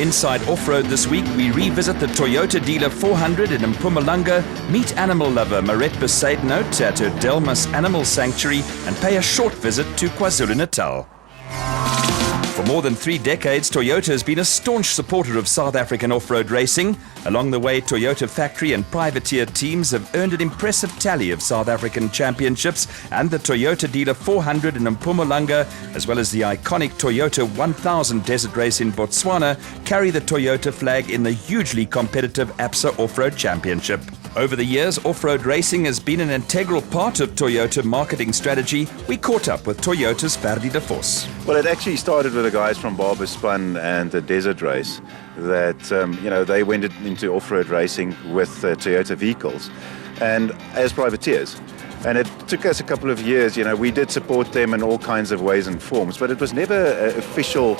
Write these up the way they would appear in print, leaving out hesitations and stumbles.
Inside Off-Road this week, we revisit the Toyota Dealer 400 in Mpumalanga, meet animal lover Maret Besaidnout at her Delmas Animal Sanctuary, and pay a short visit to KwaZulu-Natal. For more than 3 decades, Toyota has been a staunch supporter of South African off-road racing. Along the way, Toyota factory and privateer teams have earned an impressive tally of South African championships, and the Toyota Dealer 400 in Mpumalanga, as well as the iconic Toyota 1000 desert race in Botswana, carry the Toyota flag in the hugely competitive Absa Off-Road Championship. Over the years, off-road racing has been an integral part of Toyota marketing strategy. We caught up with Toyota's Ferdi de Vos. Well, it actually started with the guys from Barber Spun and the Desert Race that, they went into off-road racing with Toyota vehicles and as privateers. And it took us a couple of years, we did support them in all kinds of ways and forms, but it was never an official,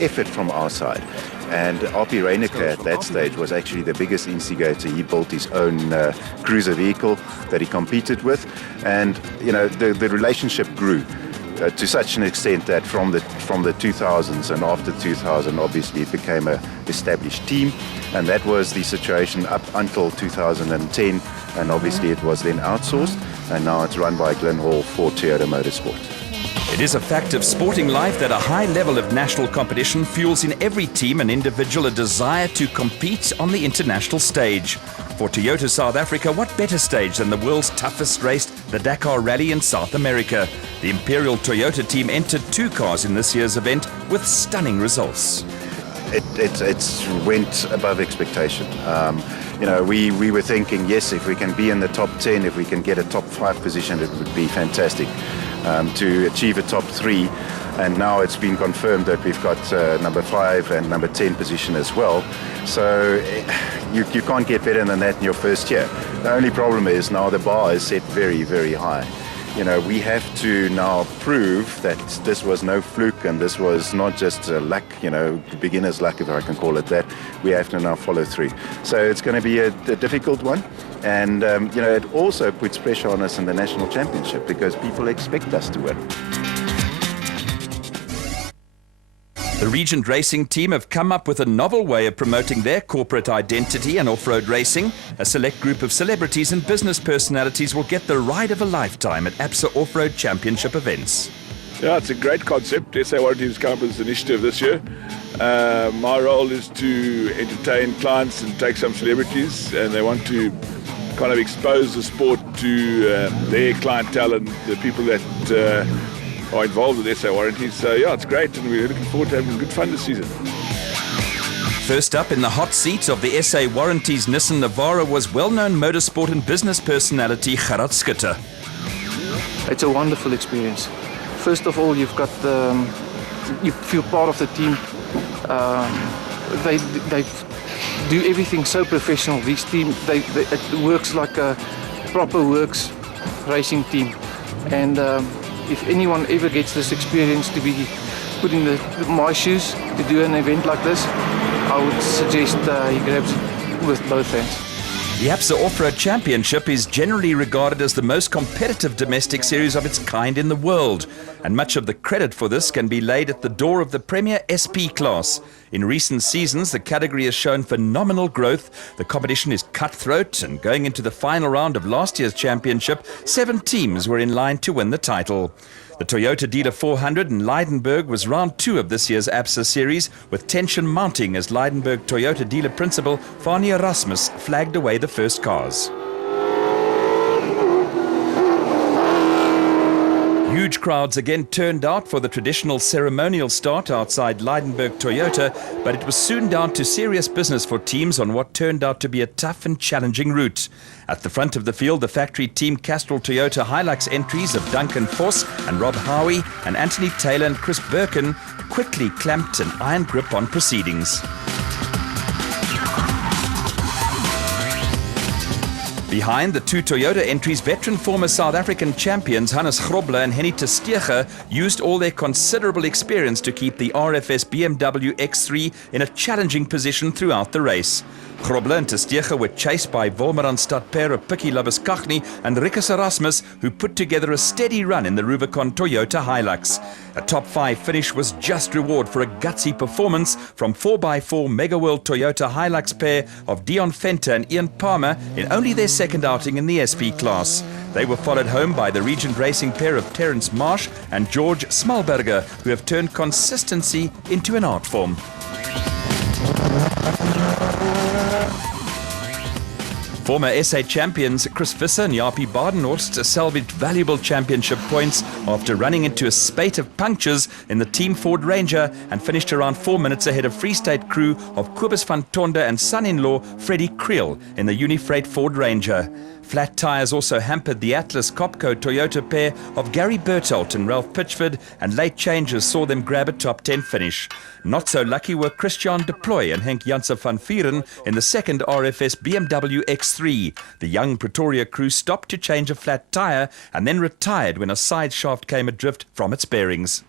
effort from our side. And RP Reiniger at that stage was actually the biggest instigator. He built his own cruiser vehicle that he competed with, and the relationship grew to such an extent that from the 2000s and after 2000, obviously it became an established team, and that was the situation up until 2010, and obviously it was then outsourced, and now it's run by Glenn Hall for Toyota Motorsport. It is a fact of sporting life that a high level of national competition fuels in every team and individual a desire to compete on the international stage. For Toyota South Africa, what better stage than the world's toughest race, the Dakar Rally in South America? The Imperial Toyota team entered 2 cars in this year's event with stunning results. It went above expectation. We were thinking, yes, if we can be in the top 10, if we can get a top 5 position, it would be fantastic. To achieve a top 3, and now it's been confirmed that we've got number 5 and number 10 position as well. So you can't get better than that in your first year. The only problem is now the bar is set very, very high. We have to now prove that this was no fluke and this was not just luck, beginner's luck, if I can call it that. We have to now follow through. So it's going to be a difficult one. And, it also puts pressure on us in the national championship because people expect us to win. The Regent Racing team have come up with a novel way of promoting their corporate identity and off-road racing. A select group of celebrities and business personalities will get the ride of a lifetime at Absa Off-Road Championship events. Yeah, it's a great concept. SA Warranty has come up with this initiative this year. My role is to entertain clients and take some celebrities, and they want to kind of expose the sport to their clientele and the people that are involved with SA Warranty. So yeah, it's great, and we're looking forward to having good fun this season. First up in the hot seat of the SA Warranty's Nissan Navara was well-known motorsport and business personality Gerard Schutte. It's a wonderful experience. First of all, you've got you feel part of the team. They do everything so professional. This team, it works like a proper works racing team. And if anyone ever gets this experience to be put in my shoes to do an event like this, I would suggest he grabs it with both hands. The Absa Off-Road Championship is generally regarded as the most competitive domestic series of its kind in the world, and much of the credit for this can be laid at the door of the Premier SP class. In recent seasons, the category has shown phenomenal growth. The competition is cutthroat, and going into the final round of last year's championship, 7 teams were in line to win the title. The Toyota Dealer 400 in Lydenburg was round 2 of this year's Absa series, with tension mounting as Lydenburg Toyota dealer principal Fani Erasmus flagged away the first cars. Huge crowds again turned out for the traditional ceremonial start outside Lydenburg Toyota, but it was soon down to serious business for teams on what turned out to be a tough and challenging route. At the front of the field, the factory team Castrol Toyota Hilux entries of Duncan Voss and Rob Howie and Anthony Taylor and Chris Birkin quickly clamped an iron grip on proceedings. Behind the 2 Toyota entries, veteran former South African champions Hannes Grobler and Henny Testege used all their considerable experience to keep the RFS BMW X3 in a challenging position throughout the race. Grobler and Testege were chased by Wolmerandstad pair of Pikkie Labuskaghni and Rikus Erasmus, who put together a steady run in the Rubicon Toyota Hilux. A top 5 finish was just reward for a gutsy performance from 4x4 Mega World Toyota Hilux pair of Dion Fenter and Ian Palmer in only their second outing in the SP class. They were followed home by the Regent Racing pair of Terence Marsh and George Smalberger, who have turned consistency into an art form. Former SA champions Chris Visser and Jaapie Badenhorst salvaged valuable championship points after running into a spate of punctures in the Team Ford Ranger and finished around 4 minutes ahead of Free State crew of Kobus van Tonde and son-in-law Freddie Creel in the Unifreight Ford Ranger. Flat tyres also hampered the Atlas Copco Toyota pair of Gary Bertelt and Ralph Pitchford, and late changes saw them grab a top 10 finish. Not so lucky were Christian de Ploy and Henk Janse van Vieren in the second RFS BMW X3. The young Pretoria crew stopped to change a flat tyre and then retired when a side shaft came adrift from its bearings.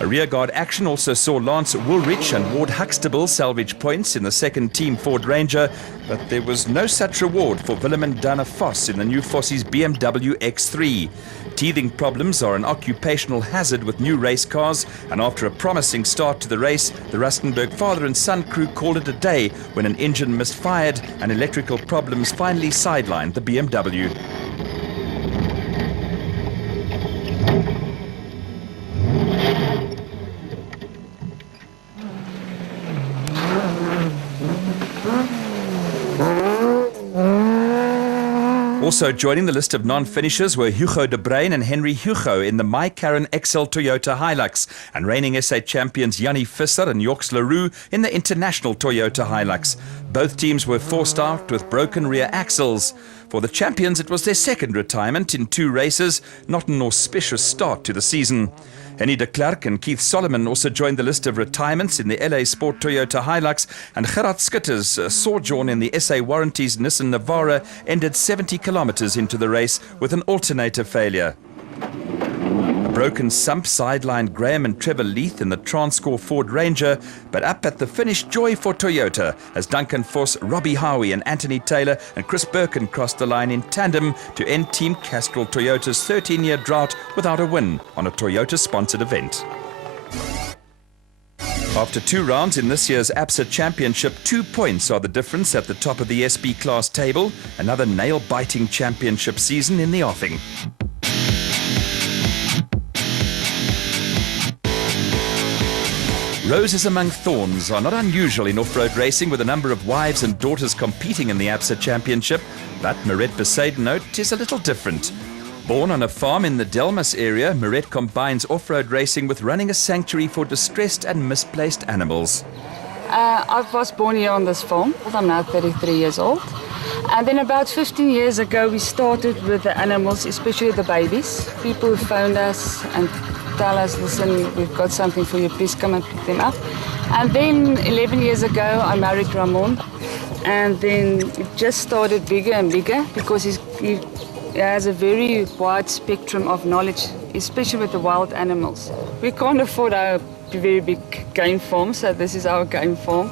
A rearguard action also saw Lance Woolrich and Ward Huxtable salvage points in the second Team Ford Ranger, but there was no such reward for Willem and Dana Vos in the new Fossies BMW X3. Teething problems are an occupational hazard with new race cars, and after a promising start to the race, the Rustenburg father and son crew called it a day when an engine misfired and electrical problems finally sidelined the BMW. Also joining the list of non-finishers were Hugo de Bruin and Henry Hugo in the My Karen XL Toyota Hilux, and reigning SA champions Jannie Visser and Joks Leroux in the International Toyota Hilux. Both teams were forced out with broken rear axles. For the champions, it was their second retirement in 2 races, not an auspicious start to the season. Henny de Klerk and Keith Solomon also joined the list of retirements in the LA Sport Toyota Hilux, and Gerard Schutter's sojourn in the SA Warranties Nissan Navara ended 70 kilometers into the race with an alternator failure. Broken sump sidelined Graham and Trevor Leith in the Transcore Ford Ranger, but up at the finish, joy for Toyota as Duncan Voss, Robbie Howie and Anthony Taylor and Chris Birkin crossed the line in tandem to end Team Castrol Toyota's 13-year drought without a win on a Toyota-sponsored event. After 2 rounds in this year's ABSA Championship, 2 points are the difference at the top of the SP class table. Another nail-biting championship season in the offing. Roses among thorns are not unusual in off-road racing, with a number of wives and daughters competing in the ABSA Championship, but Mirette Besaidenout is a little different. Born on a farm in the Delmas area, Mirette combines off-road racing with running a sanctuary for distressed and misplaced animals. I was born here on this farm. I'm now 33 years old. And then about 15 years ago, we started with the animals, especially the babies. People who phoned us and tell us, listen, we've got something for you, please come and pick them up. And then 11 years ago, I married Ramon. And then it just started bigger and bigger because he has a very wide spectrum of knowledge, especially with the wild animals. We can't afford our very big game farm, so this is our game farm.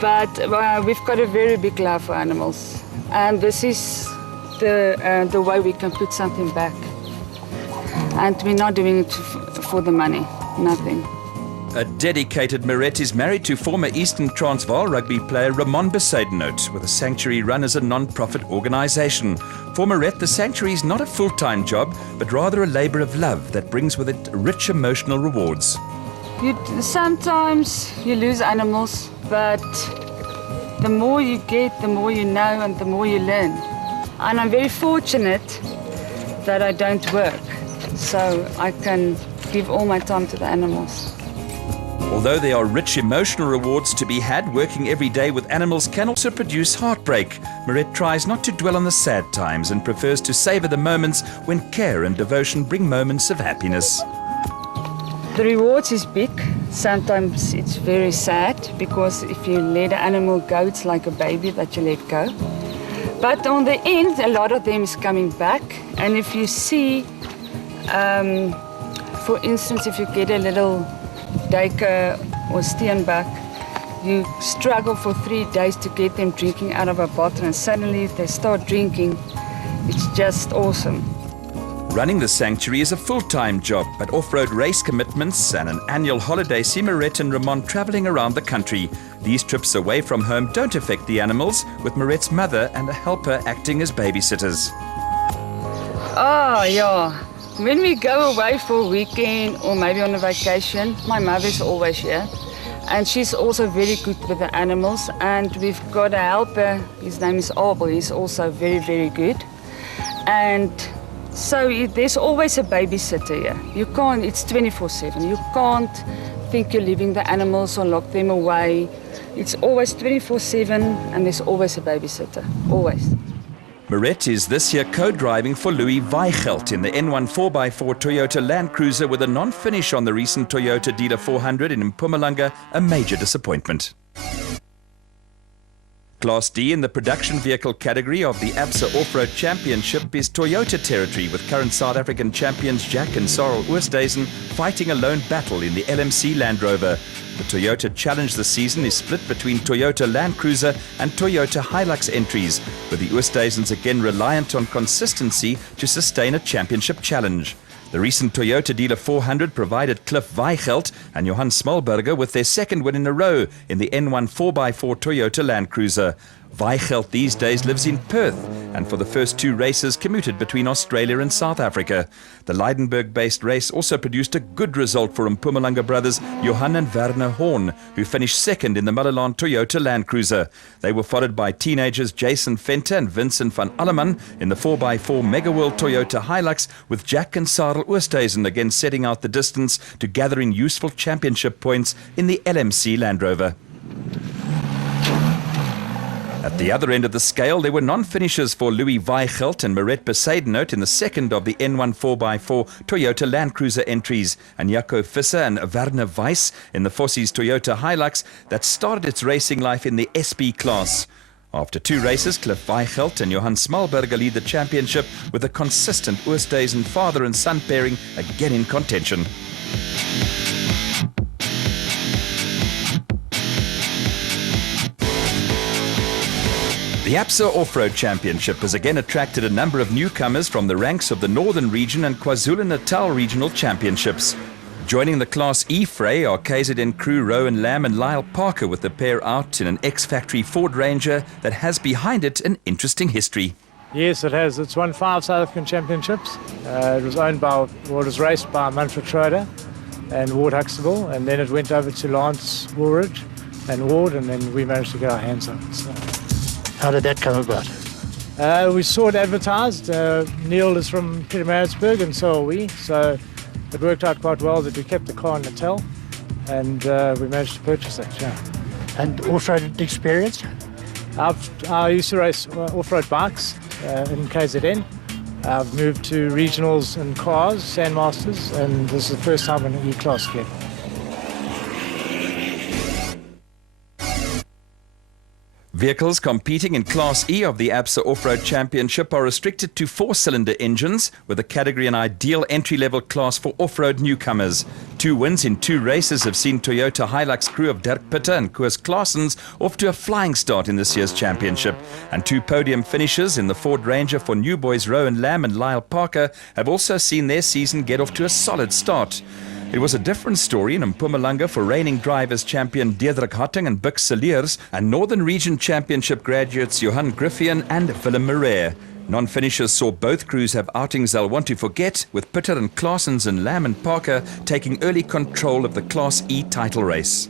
But we've got a very big love for animals. And this is the way we can put something back. And we're not doing it for the money, nothing. A dedicated Mirette is married to former Eastern Transvaal rugby player Ramon Besaidenout, with a sanctuary run as a non-profit organisation. For Mirette, the sanctuary is not a full-time job, but rather a labour of love that brings with it rich emotional rewards. Sometimes you lose animals, but the more you get, the more you know and the more you learn. And I'm very fortunate that I don't work, so I can give all my time to the animals. Although there are rich emotional rewards to be had, working every day with animals can also produce heartbreak. Mirette tries not to dwell on the sad times and prefers to savour the moments when care and devotion bring moments of happiness. The rewards is big. Sometimes it's very sad because if you let an animal go, it's like a baby that you let go. But on the end, a lot of them is coming back. And if you see, for instance, if you get a little duiker or steenbok, You struggle for 3 days to get them drinking out of a bottle, and suddenly if they start drinking, it's just awesome. Running the sanctuary is a full-time job, but off-road race commitments and an annual holiday see Marette and Ramon travelling around the country. These trips away from home don't affect the animals, with Marette's mother and a helper acting as babysitters. Oh, yeah. When we go away for a weekend or maybe on a vacation, my mother's always here. And she's also very good with the animals. And we've got a helper, his name is Abel, he's also very, very good. And so there's always a babysitter here. You can't, it's 24/7. You can't think you're leaving the animals or lock them away. It's always 24/7 and there's always a babysitter, always. Marette is this year co-driving for Louis Weichelt in the N1 4x4 Toyota Land Cruiser with a non-finish on the recent Toyota Dealer 400 in Mpumalanga, a major disappointment. Class D in the production vehicle category of the ABSA Off-Road Championship is Toyota territory, with current South African champions Jack and Sarel Oosthuizen fighting a lone battle in the LMC Land Rover. The Toyota Challenge this season is split between Toyota Land Cruiser and Toyota Hilux entries, with the Oosthuizens again reliant on consistency to sustain a championship challenge. The recent Toyota Dealer 400 provided Cliff Weichelt and Johan Smallberger with their second win in a row in the N1 4x4 Toyota Land Cruiser. Weichelt these days lives in Perth and for the first 2 races commuted between Australia and South Africa. The Leidenburg-based race also produced a good result for Mpumalanga brothers Johan and Werner Horn, who finished second in the Milleland Toyota Land Cruiser. They were followed by teenagers Jason Venter and Vincent van Alleman in the 4x4 Megaworld Toyota Hilux, with Jack and Sarel Oosthuizen again setting out the distance to gather in useful championship points in the LMC Land Rover. At the other end of the scale, there were non-finishers for Louis Weichelt and Marette Besaidenout in the second of the N1 4x4 Toyota Land Cruiser entries, and Jaco Visser and Werner Weiss in the Fossies Toyota Hilux that started its racing life in the SP class. After 2 races, Cliff Weichelt and Johan Smallberger lead the championship, with a consistent Oosthuizen father and son pairing again in contention. The ABSA Off-Road Championship has again attracted a number of newcomers from the ranks of the Northern Region and KwaZulu-Natal Regional Championships. Joining the Class E fray are KZN crew Rowan Lamb and Lyle Parker, with the pair out in an ex-factory Ford Ranger that has behind it an interesting history. Yes, it has. It's won 5 South African championships. It was owned by, well, it was raced by Manfred Schroeder and Ward Huxtable, and then it went over to Lance Woolridge and Ward, and then we managed to get our hands on it. So. How did that come about? We saw it advertised. Neil is from Pietermaritzburg and so are we. So it worked out quite well that we kept the car in Natal and we managed to purchase it, yeah. And off-road experience? I used to race off-road bikes in KZN. I've moved to regionals and cars, Sandmasters, and this is the first time in an E-Class kit. Vehicles competing in Class E of the ABSA Off-Road Championship are restricted to 4-cylinder engines, with the category an ideal entry-level class for off-road newcomers. 2 wins in 2 races have seen Toyota Hilux crew of Dirk Pitter and Koos Claessens off to a flying start in this year's championship. And 2 podium finishes in the Ford Ranger for new boys Rowan Lamb and Lyle Parker have also seen their season get off to a solid start. It was a different story in Mpumalanga for reigning drivers champion Deirdre Hatting and Bix Saliers and Northern Region Championship graduates Johan Griffian and Willem Marais. Non-finishers saw both crews have outings they'll want to forget, with Pitter and Claessens and Lamb and Parker taking early control of the Class E title race.